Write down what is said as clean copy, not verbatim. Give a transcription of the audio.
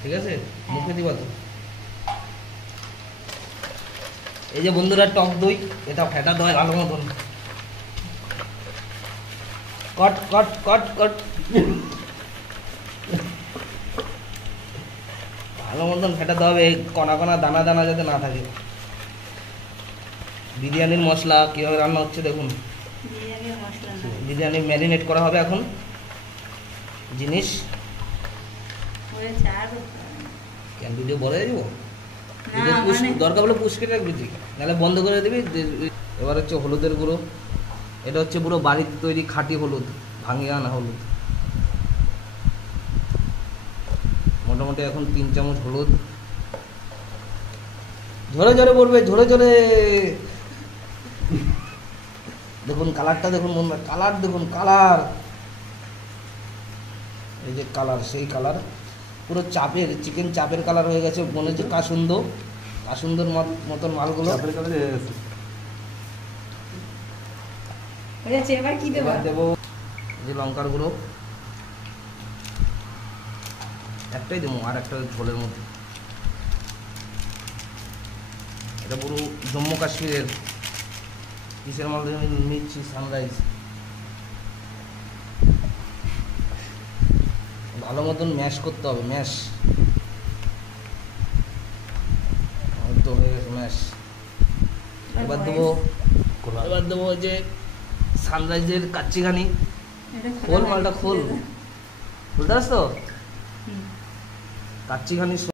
ঠিক আছে, মুখে দিবা তো। এই যে বন্ধুরা টক দই, এটা ফেটা দই ভালো মতন কট কট কট কট ভালো মতন ফেটাতে হবে, কণা কণা দানা দানা যাতে না থাকে। বিরিয়ানির মশলা কীভাবে রান্না হচ্ছে দেখুন। বিরিয়ানি ম্যারিনেট করা হবে এখন জিনিস। কেন ভিডিও বলে দিব? দরকার হলে পুষ্কে রাখবি, ঠিক নাহলে বন্ধ করে দিবি। এবার হচ্ছে হলুদের গুঁড়ো, এটা হচ্ছে পুরো বাড়িতে তৈরি খাঁটি হলুদ, ভাঙিয়ে আনা হলুদ। মোটামুটি এখন 3 চামচ হলুদ, ঝরে ঝরে পড়বে, ঝরে ঝরে। দেখুন কালারটা দেখুন বন্ধুরা, কালার দেখুন, কালার, এই যে কালার, সেই কালার পুরো চাপের, চিকেন চাপের কালার হয়ে গেছে। মনে হচ্ছে কাসুন্দর মতন মালগুলো দেবো। যে লঙ্কার গুঁড়ো একটাই দেবো, আর একটা ঝোলের মধ্যে। এটা পুরো জম্মু কাশ্মীরের কিসের মাল আমি নিচ্ছি, সানরাইজ। ভালো মতন ম্যাশ করতে হবে, ম্যাশ তো হয়ে গেছে ম্যাশ। এবার দেবো যে সানরাইজের কাচ্চিঘানি। খোল মালটা, খোল, বুঝতে পারছ তো? কাচ্চিঘানি